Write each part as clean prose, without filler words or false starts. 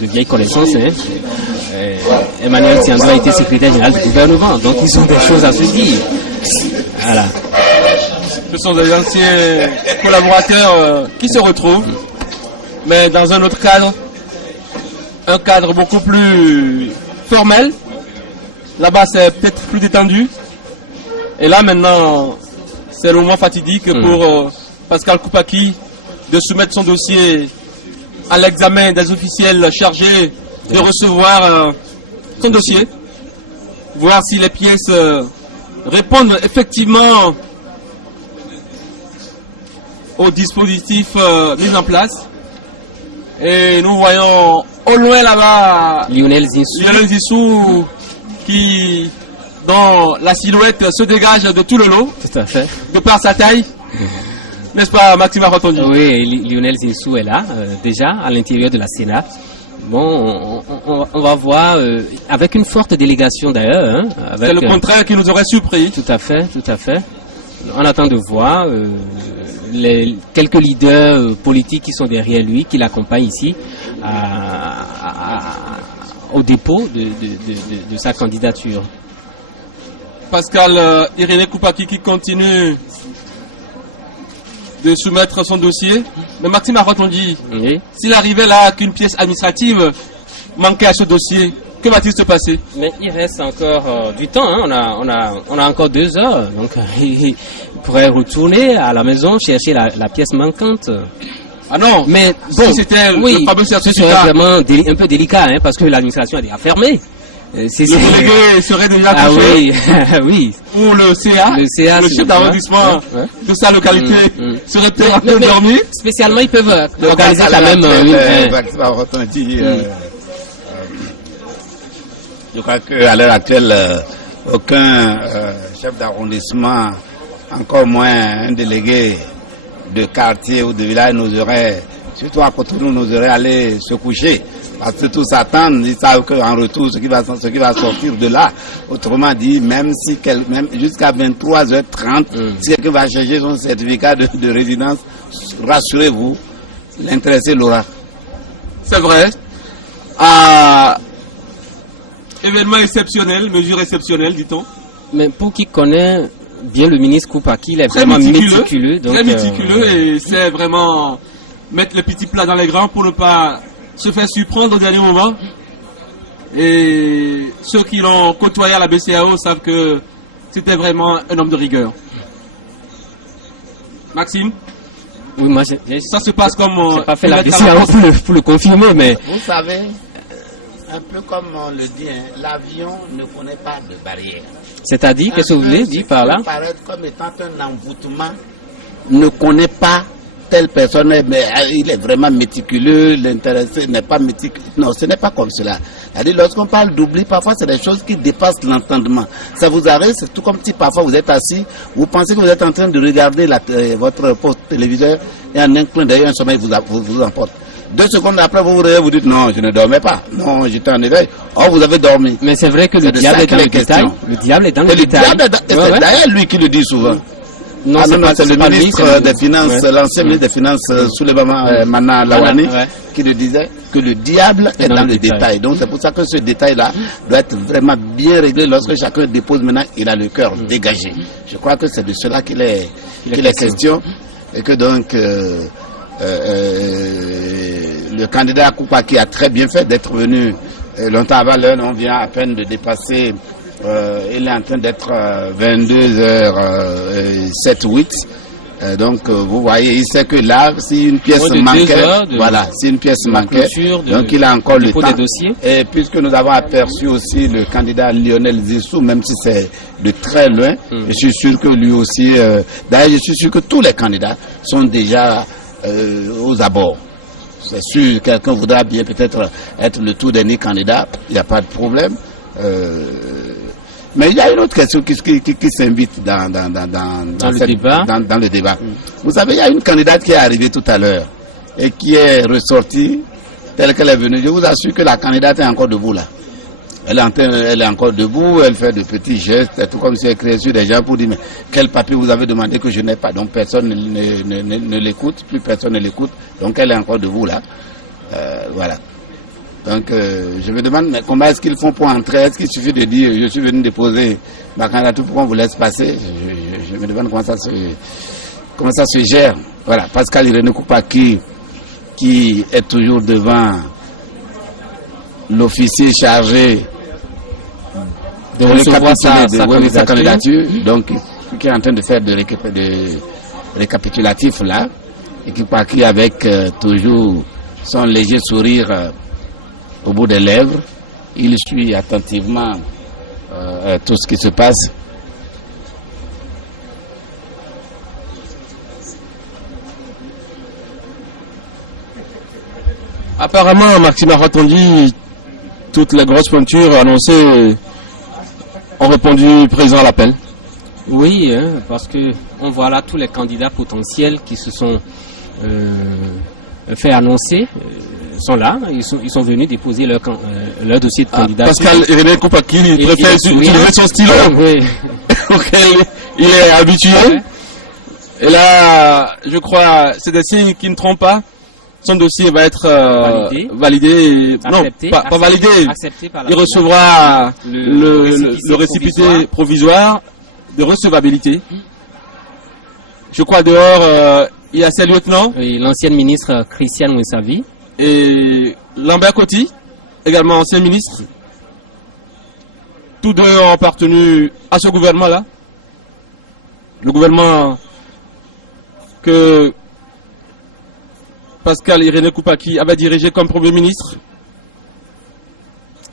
de vieilles connaissances. Hein. Emmanuel Tiandou a été secrétaire général du gouvernement, donc ils ont des choses à se dire. Voilà. Ce sont des anciens collaborateurs qui se retrouvent, mais dans un autre cadre, un cadre beaucoup plus formel. Là-bas, c'est peut-être plus détendu. Et là, maintenant, c'est le moment fatidique pour Pascal Koupaki de soumettre son dossier à l'examen des officiels chargés de recevoir son dossier, voir si les pièces répondent effectivement au dispositif mis en place. Et nous voyons au loin là-bas Lionel Zinsou qui, dont la silhouette se dégage de tout le lot. Tout à fait. De par sa taille. N'est-ce pas, Maxime Arotondi? Oui, Lionel Zinsou est là, déjà, à l'intérieur de la Sénat. Bon, on va voir, avec une forte délégation d'ailleurs. Hein, c'est le contraire qui nous aurait surpris. Tout à fait, tout à fait. On attend de voir les quelques leaders politiques qui sont derrière lui, qui l'accompagnent ici au dépôt de sa candidature. Pascal Irénée Koupaki qui continue de soumettre son dossier. Mais Maxime Arotondi, s'il arrivait là qu'une pièce administrative manquait à ce dossier, que va-t-il se passer? Mais il reste encore du temps, hein. on a encore 2 heures, donc il pourrait retourner à la maison chercher la pièce manquante. Ah non, mais bon, si c'était le fameux certificat, ce serait vraiment un peu délicat, hein, parce que l'administration est déjà fermée. Le délégué serait déjà touché. Ah oui, oui. Ou le CA, le chef d'arrondissement de sa localité serait peut-être dormi. Spécialement, ils peuvent organiser quand même je crois qu'à l'heure actuelle, aucun chef d'arrondissement, encore moins un délégué de quartier ou de village n'oserait, surtout à Cotonou, n'oserait aller se coucher. Parce que tous attendent, ils savent qu'en retour, ce qui va sortir de là, autrement dit, même jusqu'à 23h30, si quelqu'un va chercher son certificat de résidence, rassurez-vous, l'intéressé l'aura. C'est vrai. Événement exceptionnel, mesure exceptionnelle, dit-on. Mais pour qui connaît bien le ministre Koupaki, il est vraiment méticuleux. Très méticuleux et c'est vraiment mettre le petit plat dans les grands pour ne pas se faire surprendre au dernier moment. Et ceux qui l'ont côtoyé à la BCAO savent que c'était vraiment un homme de rigueur. Maxime? Oui, moi, ça se passe comme... j'ai pas fait la BCAO pour le confirmer, mais... Vous savez, un peu comme on le dit, hein, l'avion ne connaît pas de barrière. C'est-à-dire, qu'est-ce que vous voulez dire par là? Paraître comme étant un envoûtement, ne connaît pas telle personne, mais il est vraiment méticuleux, l'intéressé n'est pas méticuleux. Non, ce n'est pas comme cela. C'est-à-dire, lorsqu'on parle d'oubli, parfois c'est des choses qui dépassent l'entendement. Ça vous arrive, c'est tout comme si parfois vous êtes assis, vous pensez que vous êtes en train de regarder votre poste téléviseur et en un clin d'œil, un sommeil vous emporte. 2 secondes après, vous vous dites non, je ne dormais pas. Non, j'étais en éveil. Oh, vous avez dormi. Mais c'est vrai que le diable est dans le détail. Le diable est dans le détail. C'est d'ailleurs lui qui le dit souvent. Non, c'est le ministre des Finances, l'ancien ministre des Finances, Souleymane Mana Lawani, qui le disait que le diable est dans le détail. Donc c'est pour ça que ce détail-là doit être vraiment bien réglé lorsque chacun dépose maintenant, il a le cœur dégagé. Je crois que c'est de cela qu'il est question. Et que donc... le candidat Koupaki a très bien fait d'être venu longtemps avant l'heure. On vient à peine de dépasser, il est en train d'être 22h07 ou 8. Donc vous voyez, il sait que là, si une pièce manquait, si une pièce manquait, donc il a encore le temps. Et puisque nous avons aperçu aussi le candidat Lionel Zinsou, même si c'est de très loin, je suis sûr que lui aussi, d'ailleurs je suis sûr que tous les candidats sont déjà aux abords. C'est sûr, quelqu'un voudra bien peut-être être le tout dernier candidat, il n'y a pas de problème. Mais il y a une autre question qui s'invite dans le débat. Vous savez, il y a une candidate qui est arrivée tout à l'heure et qui est ressortie telle qu'elle est venue. Je vous assure que la candidate est encore debout là. Elle est encore debout, elle fait de petits gestes, tout comme si elle criait sur des gens pour dire mais quel papier vous avez demandé que je n'ai pas. Donc personne ne l'écoute, plus personne ne l'écoute. Donc elle est encore debout là. Voilà. Donc je me demande mais comment est-ce qu'ils font pour entrer. Est-ce qu'il suffit de dire je suis venu déposer ma candidature, pourquoi on vous laisse passer? Je me demande comment ça se gère. Voilà, Pascal Irénée Koupaki qui est toujours devant l'officier chargé de recevoir sa candidature, donc qui est en train de faire de récapitulatif là, et qui avec toujours son léger sourire au bout des lèvres, il suit attentivement tout ce qui se passe. Apparemment, Maxime Aratondi, toutes les grosses pointures annoncées ont répondu présent à l'appel. Oui, parce que on voit là tous les candidats potentiels qui se sont fait annoncer, sont là, ils sont venus déposer leur dossier de candidature. Pascal Irénée Koupaki préfère utiliser son stylo auquel il est habitué. Ouais. Et là, je crois, c'est des signes qui ne trompent pas. Son dossier va être validé, accepté, non, pas validé. Il recevra le récépissé provisoire de recevabilité. Je crois dehors, il y a ses lieutenants. L'ancienne ministre Christiane Mouessavi. Et Lambert Coty, également ancien ministre. Tous deux ont appartenu à ce gouvernement-là. Le gouvernement que Pascal Irénée Koupaki avait dirigé comme Premier ministre.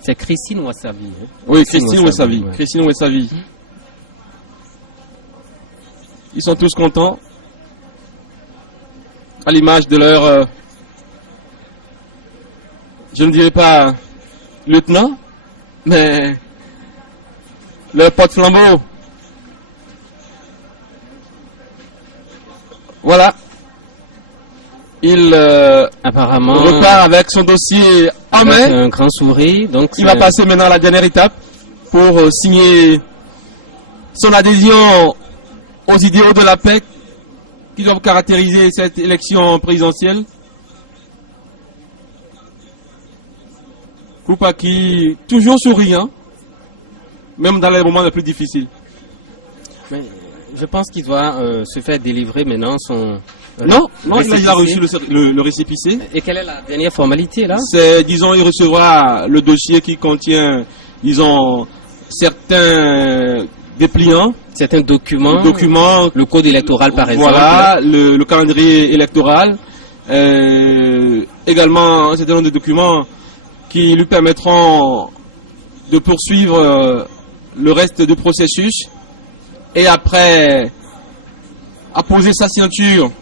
C'est Christine Mouessavi. Oui, Christine Mouessavi. Ouais. Christine Mouessavi. Ils sont tous contents. À l'image de leur, je ne dirais pas lieutenant, mais leur porte-flambeau. Voilà. Il apparemment repart avec son dossier en main. Un grand sourire. Donc il va passer maintenant à la dernière étape pour signer son adhésion aux idéaux de la paix qui doivent caractériser cette élection présidentielle. Koupaki, toujours souriant, même dans les moments les plus difficiles. Mais je pense qu'il doit se faire délivrer maintenant son... Non, il a reçu le récépissé. Et quelle est la dernière formalité là? C'est, disons, il recevra le dossier qui contient, disons, certains dépliants. Certains documents. Le code électoral par exemple. Voilà, le calendrier électoral. Également un certain nombre de documents qui lui permettront de poursuivre le reste du processus. Et après, à poser sa signature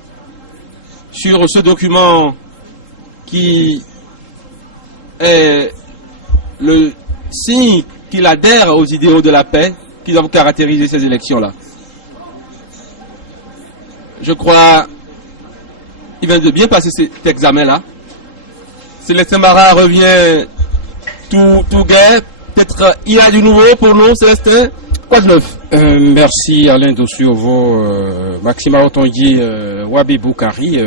sur ce document qui est le signe qu'il adhère aux idéaux de la paix qui doivent caractériser ces élections-là. Je crois qu'il vient de bien passer cet examen-là. Célestin Marat revient tout gai. Peut-être il y a du nouveau pour nous, Célestin. Quoi de neuf? Merci Alain Dossuovo, Maxime Aratondi, Wabi Boukari.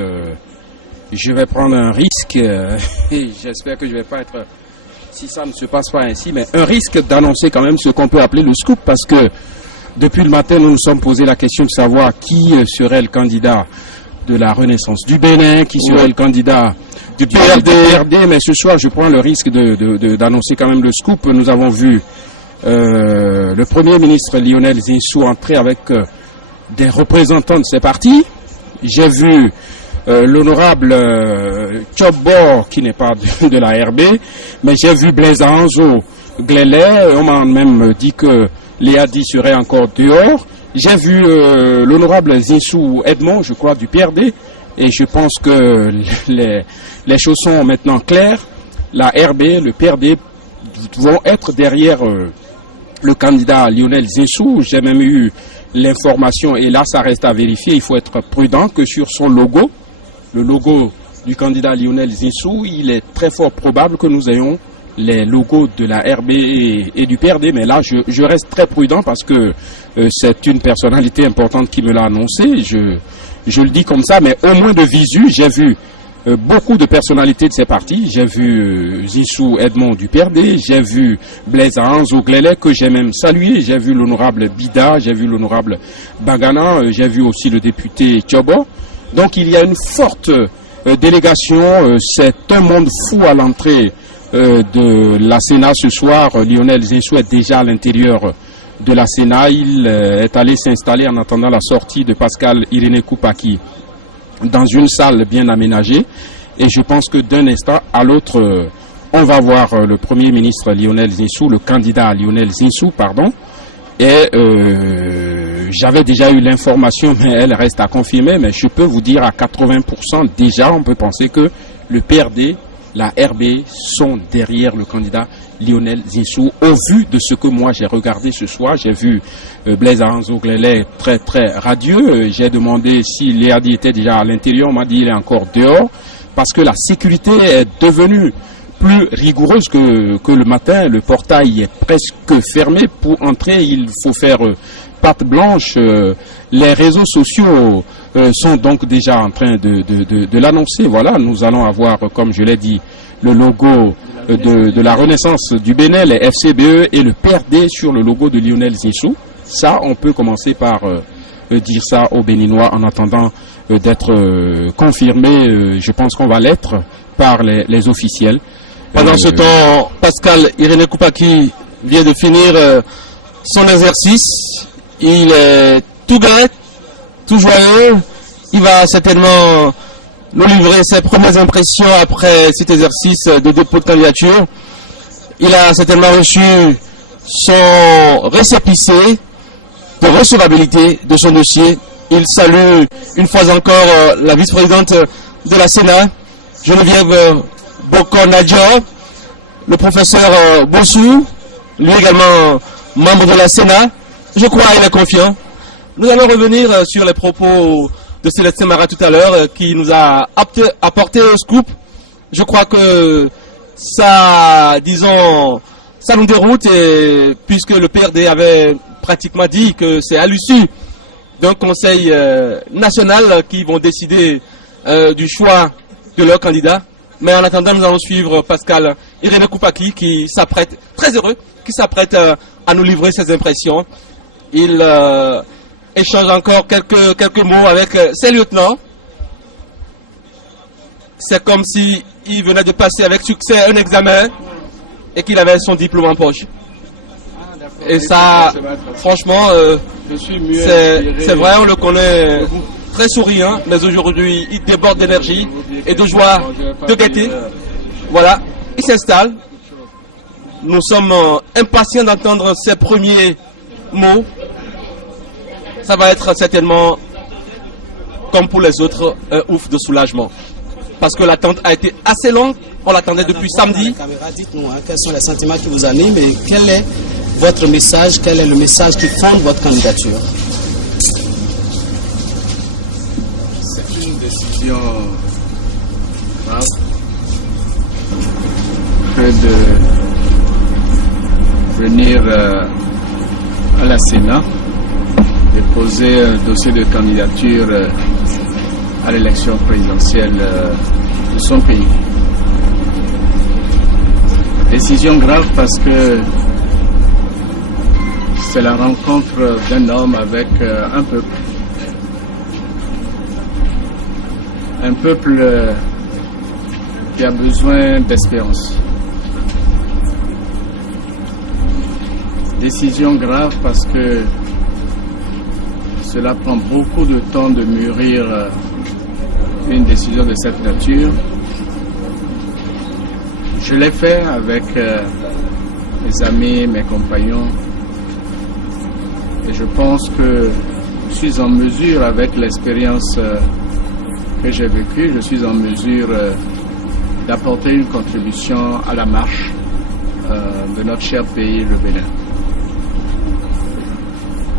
Je vais prendre un risque et j'espère que je ne vais pas être, si ça ne se passe pas ainsi, mais un risque d'annoncer quand même ce qu'on peut appeler le scoop, parce que depuis le matin nous nous sommes posé la question de savoir qui serait le candidat de la Renaissance du Bénin, qui serait le candidat du PRD, mais ce soir je prends le risque d'annoncer quand même le scoop. Nous avons vu le Premier ministre Lionel Zinsou entrer avec des représentants de ses partis. J'ai vu l'honorable Tchobor, qui n'est pas de la RB, mais j'ai vu Blaise Anzo Glélé. On m'a même dit que Léadi serait encore dehors. J'ai vu l'honorable Zinsou Edmond, je crois, du PRD, et je pense que les choses sont maintenant claires. La RB, le PRD vont être derrière le candidat Lionel Zinsou. J'ai même eu l'information, et là ça reste à vérifier, il faut être prudent, que sur son logo, le logo du candidat Lionel Zinsou, il est très fort probable que nous ayons les logos de la RB et du PRD, mais là je reste très prudent parce que c'est une personnalité importante qui me l'a annoncé, je le dis comme ça, mais au moins de visu, j'ai vu beaucoup de personnalités de ces partis. J'ai vu Zissou Edmond du PRD, j'ai vu Blaise Ahanzo Glele que j'ai même salué, j'ai vu l'honorable Bida, j'ai vu l'honorable Bagana, j'ai vu aussi le député Tchobo. Donc il y a une forte délégation, c'est un monde fou à l'entrée de la Sénat ce soir. Lionel Zinsou est déjà à l'intérieur de la Sénat, il est allé s'installer en attendant la sortie de Pascal Irénée Koupaki dans une salle bien aménagée, et je pense que d'un instant à l'autre, on va voir le Premier ministre Lionel Zinsou, le candidat Lionel Zinsou, pardon, et j'avais déjà eu l'information, mais elle reste à confirmer, mais je peux vous dire à 80% déjà, on peut penser que le PRD, la RB sont derrière le candidat Lionel Zinsou. Au vu de ce que moi j'ai regardé ce soir, j'ai vu Blaise Ahanzo Glele très très radieux. J'ai demandé si Léadi était déjà à l'intérieur, on m'a dit il est encore dehors, parce que la sécurité est devenue plus rigoureuse que le matin. Le portail est presque fermé. Pour entrer, il faut faire patte blanche. Les réseaux sociaux sont donc déjà en train de l'annoncer. Voilà, nous allons avoir, comme je l'ai dit, le logo de la Renaissance du Bénin, les FCBE et le PRD sur le logo de Lionel Zinsou. Ça, on peut commencer par dire ça aux Béninois en attendant d'être confirmé. Je pense qu'on va l'être par les officiels. Pendant ce temps, Pascal Irénée Koupaki vient de finir son exercice. Il est tout gai, tout joyeux. Il va certainement nous livrer ses premières impressions après cet exercice de dépôt de candidature. Il a certainement reçu son récépissé de recevabilité de son dossier. Il salue une fois encore la vice-présidente de la Sénat, Geneviève Boko-Nadja, le professeur Bossou, lui également membre de la Sénat. Je crois qu'il est confiant. Nous allons revenir sur les propos de Célestin Marat tout à l'heure, qui nous a apporté un scoop. Je crois que ça, disons, ça nous déroute, et puisque le PRD avait pratiquement dit que c'est à l'issue d'un conseil national qui vont décider du choix de leur candidat. Mais en attendant, nous allons suivre Pascal Irénée Koupaki qui s'apprête, très heureux, qui s'apprête à nous livrer ses impressions. Il échange encore quelques mots avec ses lieutenants. C'est comme s'il venait de passer avec succès un examen et qu'il avait son diplôme en poche. Et ça, franchement, c'est vrai, on le connaît très souriant, mais aujourd'hui, il déborde d'énergie et de joie, de gaieté. Voilà, il s'installe. Nous sommes impatients d'entendre ses premiers mots. Ça va être certainement, comme pour les autres, un ouf de soulagement. Parce que l'attente a été assez longue. On l'attendait depuis samedi. Dites-nous quels sont les sentiments qui vous animent et quel est votre message, quel est le message qui fonde votre candidature? C'est une décision grave que de venir à la Sénat déposer un dossier de candidature à l'élection présidentielle de son pays. Décision grave parce que c'est la rencontre d'un homme avec un peuple. Un peuple qui a besoin d'espérance. Décision grave parce que cela prend beaucoup de temps de mûrir une décision de cette nature. Je l'ai fait avec mes amis, mes compagnons, et je pense que je suis en mesure, avec l'expérience que j'ai vécue, je suis en mesure d'apporter une contribution à la marche de notre cher pays, le Bénin.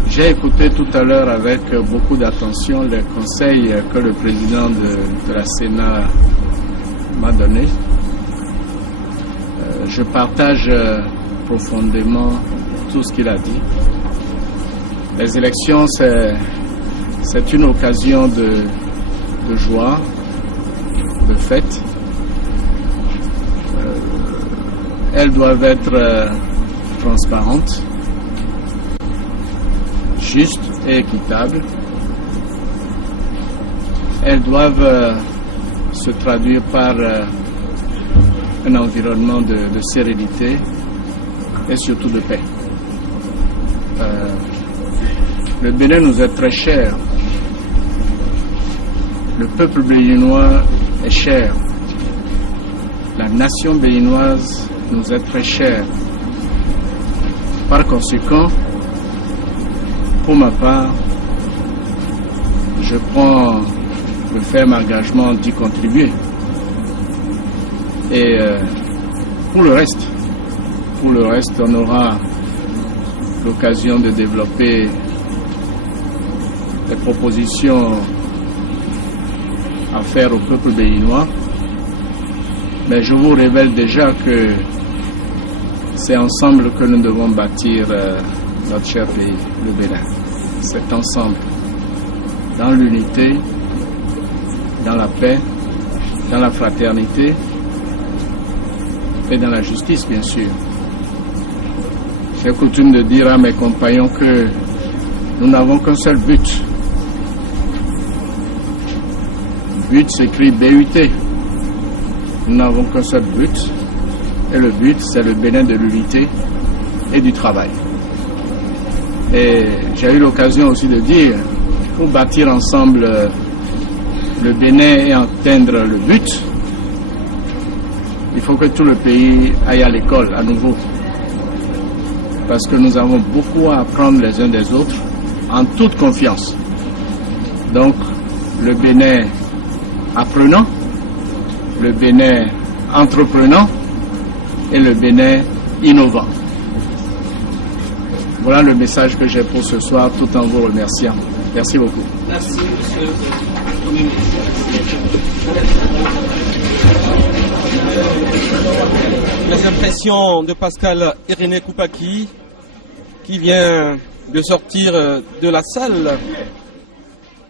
J'ai écouté tout à l'heure avec beaucoup d'attention les conseils que le président de la Sénat m'a donnés. Je partage profondément tout ce qu'il a dit. Les élections, c'est une occasion de joie, de faites. Elles doivent être transparentes, justes et équitables. Elles doivent se traduire par un environnement de sérénité et surtout de paix. Le Bénin nous est très cher. Le peuple béninois est cher. La nation béninoise nous est très chère. Par conséquent, pour ma part, je prends le ferme engagement d'y contribuer. Et pour le reste, on aura l'occasion de développer des propositions à faire au peuple béninois. Mais je vous révèle déjà que c'est ensemble que nous devons bâtir notre cher pays, le Bénin. C'est ensemble, dans l'unité, dans la paix, dans la fraternité et dans la justice, bien sûr. J'ai coutume de dire à mes compagnons que nous n'avons qu'un seul but. But s'écrit BUT. Nous n'avons qu'un seul but. Et le but, c'est le Bénin de l'unité et du travail. Et j'ai eu l'occasion aussi de dire, pour bâtir ensemble le Bénin et atteindre le but, il faut que tout le pays aille à l'école à nouveau. Parce que nous avons beaucoup à apprendre les uns des autres, en toute confiance. Donc, le Bénin apprenant, le Bénin entreprenant et le Bénin innovant. Voilà le message que j'ai pour ce soir, tout en vous remerciant. Merci beaucoup. Merci, monsieur le Premier ministre. Les impressions de Pascal Irénée Koupaki, qui vient de sortir de la salle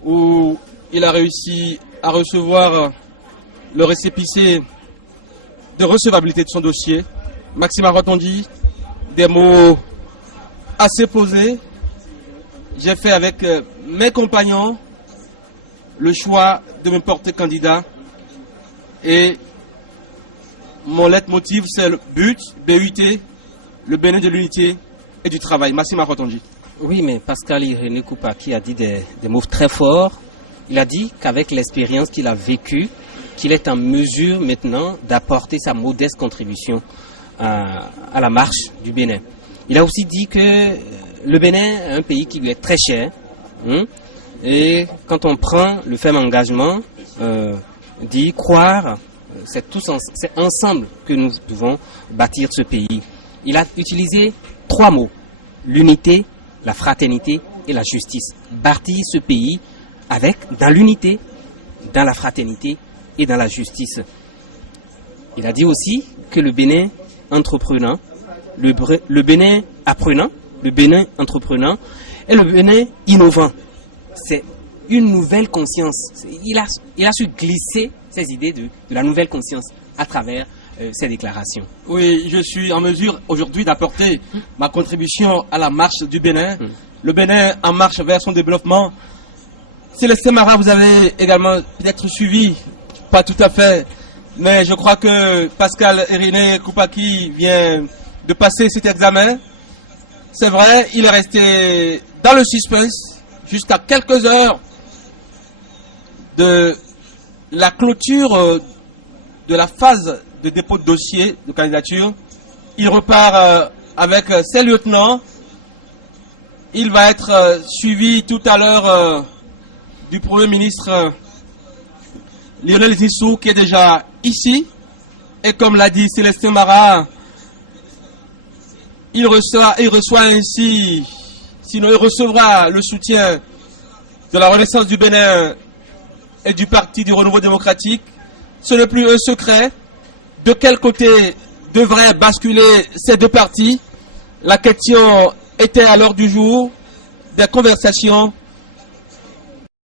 où il a réussi à recevoir le récépissé de recevabilité de son dossier. Maxima Rotondi, des mots assez posés. J'ai fait avec mes compagnons le choix de me porter candidat et mon leitmotiv c'est le but, BUT, le Bénin de l'unité et du travail. Maxima Rotondi. Oui, mais Pascal Irénée Koupaki a dit des mots très forts. Il a dit qu'avec l'expérience qu'il a vécue, qu'il est en mesure maintenant d'apporter sa modeste contribution à la marche du Bénin. Il a aussi dit que le Bénin est un pays qui lui est très cher. Et quand on prend le ferme engagement d'y croire, c'est ensemble que nous devons bâtir ce pays. Il a utilisé 3 mots: l'unité, la fraternité et la justice. Bâtir ce pays dans l'unité, dans la fraternité et dans la justice. Il a dit aussi que le Bénin entreprenant, le Bénin apprenant, le Bénin entreprenant et le Bénin innovant. C'est une nouvelle conscience. Il a su glisser ces idées de la nouvelle conscience à travers ces déclarations. Oui, je suis en mesure aujourd'hui d'apporter ma contribution à la marche du Bénin. Le Bénin en marche vers son développement. Célestin Mara, vous avez également peut-être suivi, pas tout à fait, mais je crois que Pascal Irénée Koupaki vient de passer cet examen. C'est vrai, il est resté dans le suspense jusqu'à quelques heures de la clôture de la phase de dépôt de dossier de candidature. Il repart avec ses lieutenants. Il va être suivi tout à l'heure du Premier ministre Lionel Zinsou, qui est déjà ici. Et comme l'a dit Célestin Mara, il reçoit ainsi, sinon il recevra le soutien de la Renaissance du Bénin et du Parti du Renouveau démocratique. Ce n'est plus un secret. De quel côté devraient basculer ces deux partis? La question était à l'ordre du jour des conversations